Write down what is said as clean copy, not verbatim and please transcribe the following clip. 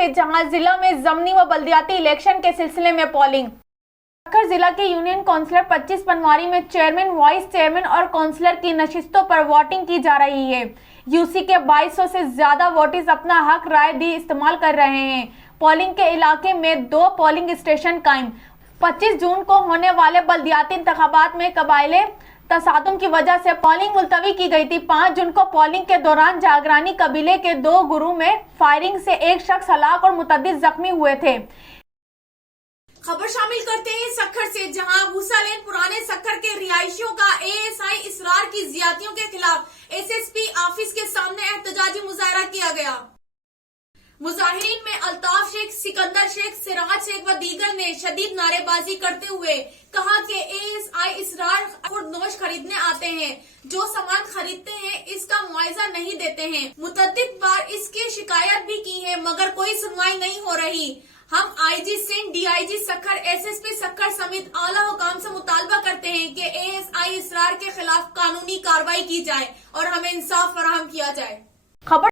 से, जहां जिला में ज़मीनी व बल्दियाती इलेक्शन के सिलसिले में पोलिंग। सक्खर जिला के यूनियन काउंसिलर 25 पनवारी में चेयरमैन, वाइस चेयरमैन और काउंसिलर की नशिस्तों पर वोटिंग की जा रही है। यूसी के 2200 से ज्यादा वोटर्स अपना हक राय दी इस्तेमाल कर रहे हैं। पोलिंग के इलाके में 2 पोलिंग स्टेशन कायम। 25 जून को होने वाले बल्दियाती इंतखाबात में कबाइले तसादुम की वजह से पोलिंग मुलतवी की गई थी। 5 जून को पोलिंग के दौरान जागरानी कबीले के 2 गुरों में फायरिंग से एक शख्स हलाक और मुतअद्दिद जख्मी हुए थे। खबर शामिल करते हैं सक्खर से, जहां भूसा लेन पुराने सक्खर के रिहायशियों का एएसआई इसरार की ज्यादतियों के खिलाफ एसएसपी ऑफिस के सामने एहतजाजी मुजाहरा किया गया। मुजाहिरीन में अल्ताफ शेख, सिकंदर शेख, सिराज शेख व दीगर ने शदीद नारेबाजी करते हुए कहा कि एएसआई इसरार खुर्दनोश खरीदने आते हैं, जो सामान खरीदते हैं इसका मुआवजा नहीं देते हैं। मुतअद्दिद बार इसकी शिकायत भी की है मगर कोई सुनवाई नहीं हो रही। हम IG Sindh, DIG Sukkur, SSP Sukkur समेत आला हुकाम से मुतालबा करते हैं कि एएसआई इसरार के खिलाफ कानूनी कार्रवाई की जाए और हमें इंसाफ फराहम किया जाए। खबर